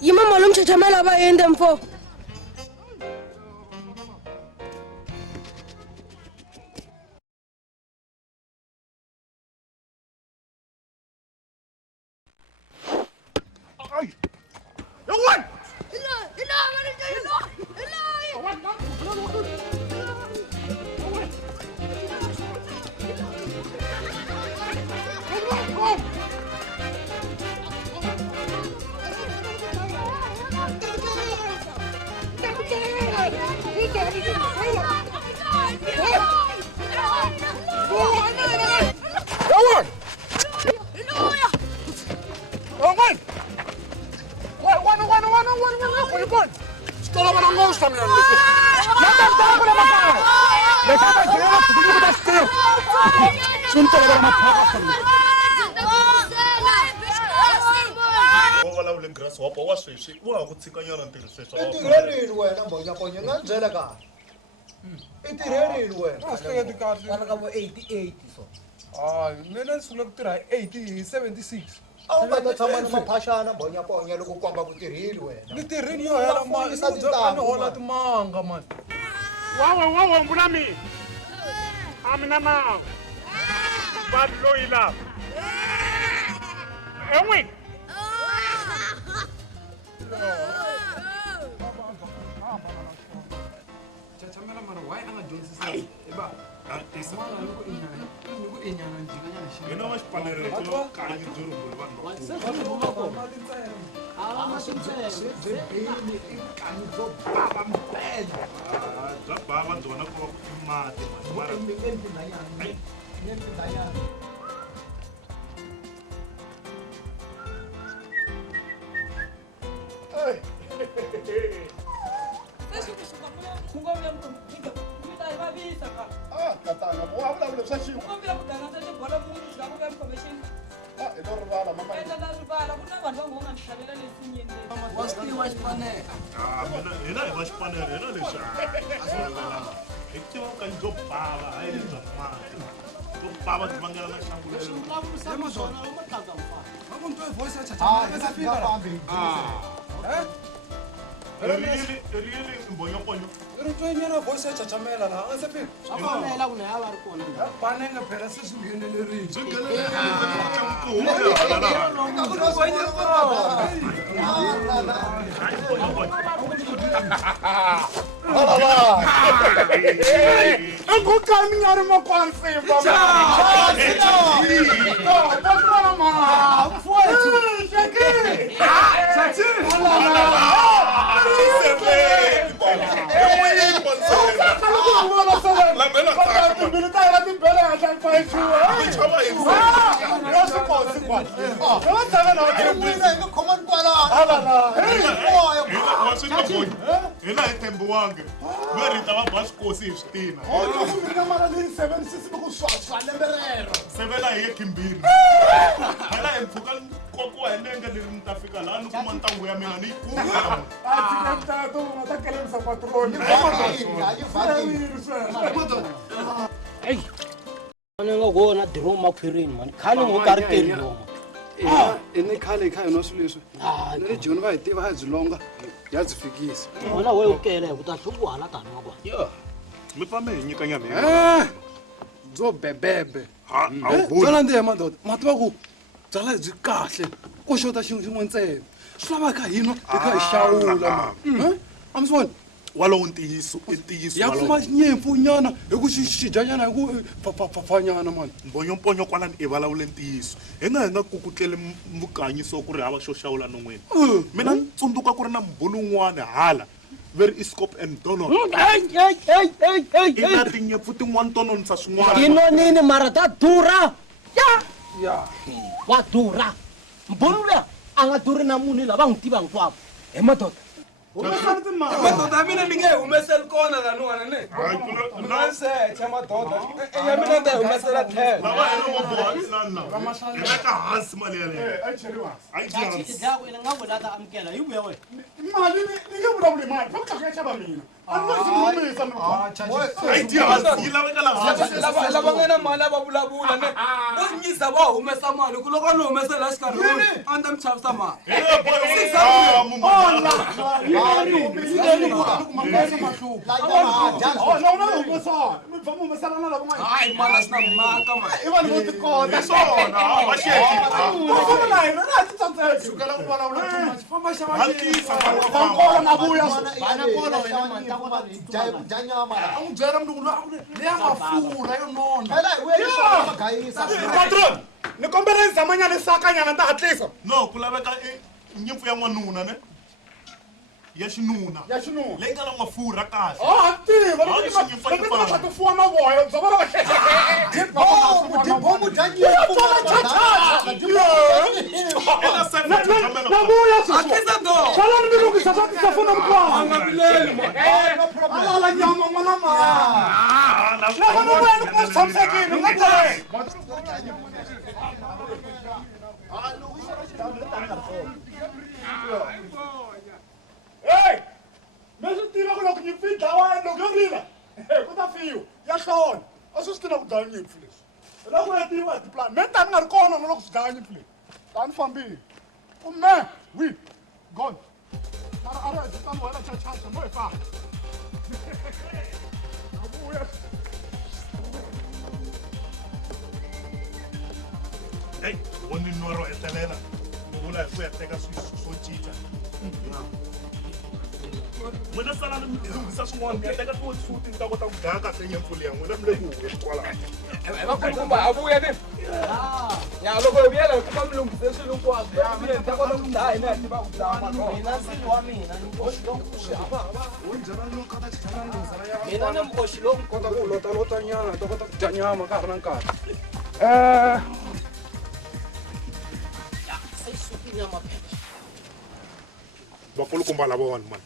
Yimama lo mchachamela abayende mfo. Ay! Yawan! Itirheli wena mbonyakonya nga byela kahle. Itirheli wena. Vana ka vo 88 so. Mina ni sungula ku tirha 76. A wu nga ta tshama ni maphashana mbonyakonya loko u komba ku tirheli wena. Ni tirhini yo hela mali ni ni hola timanga mani. Wawa mbulami. Amina ma. Bad loila. Ewe. Chachamela mara why anga dyondzisa eba mara loko inyana njikanyana xi Yena wa xipanere ko kanyi dzuru mbuli vanhu va. Bya bava ndona ko mati mara. Katanga, wa vulavula swa xintu. I don't rivala mama. Wa swi wa xipanela. Mina hina hi va xipanere hina leswi. Hi tiva ka ndzo bava hayi le bya mati. Ndzo bava byi vangela na xangulelo. Va ku ntwe voice ya Ah, chachamela se fika. Really mbonyokonyo. Ri ntwe nyana voice ya chachamela la anga se fika. Afanela ku na va ri kona. Banenge phela se swi nghenelerile. Byi Aku kami nyari mau konsep. Hina hi tembo wange. Ve rita va basikosi hi switina. Sevela hi ye Kimbini. Hela hi mpfhuka kokiwa hi nenge leri ni ta fika laha ni kuma ntangu ya mina ni yi kuma. Ni nga vona diromu makhwirini mani khale ngo ka ri teriwa. Ene khale kha yona swilo leswi. Ni Joni va hi tiva ha dzilonga ya byi fikisa. Wena we u kele ku ta hlubuhala tani wa kona. Yo. Mi famba hi nyika nyana. Dzo bebebe. Ha, awu Tsala ndi ya madoda. Ma tiva ku byala byi kahle. Ko xota xin'we ntsena. Swi lava ka hino eka hi xawula ma. A mi swi voni? Walowo ntiyiso i ntiyiso Ya kuma nyimpfu nyana hi ku xi dya nyana hi ku pfapfanyana mani. mbonyomponyo kwalani i vulavule ntiyiso hi nga kukutleli vukanyiso ku ri hava xo xawula non'wini mina ni tsundzuka ku ri na mbhulu un'wana hala veri Iskop and Donald i na tinyimpfu tin'wana to nonisa swin'wana Inonini mara ta durha. Ya. Wa durha. Mbhulu leya a nga durhi na munhu lava n'wi tiva hinkwavo. Hi madoda. Madoda mina ni nge humeseli kona laniwana ne. Nansecha madoda. Ya mina ta humesela tlhelo. lava hi lovo boha hi veka hansi mali yaleyo a yi hansi Wena nga vula ta amukela hi vuya wena. Mali ni nge vulavuli mali. Fa ku tlhaka ya xava mina. A ni si humesa a yi hansi yi laveka laha hansi Lava nga na mali va vulavula ne. Vo nyisa 6 va humesa mali ku loko ni humesela xikarhi a ndzi mi chavisa mali hayi mali a swi na mhaka patron ni kombela ni zamanyana isakanyana ta hatlisa no ku laveka nyimpfu ya n'wanuna ne ya xinuna leyi nga na mafurha kahle tifuwa mavoya Hey! Mesmo tiva ku loko nyimpfu yi dlawa loko yo rila ku ta fiwa ya hlona a swi tina ku dlaya nyimpfu leswi loko ya tiviwa hi tiplan me tani nga ri kona na loko swi dlaya nyimpfu leyi tani fambile ume wi gone ara tani wena chachacha mo hi famba abuya hey woni noro etelela vula hi ku ya teka swo cinca n'wina sala ni lunghisa swin'wana mi ya teka tiwetsuti ni ta kota ku dlaya kahle nyimpfu liya n'wina mi le ku huye vakulukumba a vuya ni ya loko hi vuyela hi kuma mi lunghise swilo hinkwaswo ni ta kota ku dlaya hina hi tiva ku dlaya mina ni mkoxi lowu kota ku lota nyana to kota ku dya nyama ka ha ri na nkarhi vakulukumba lavawani mani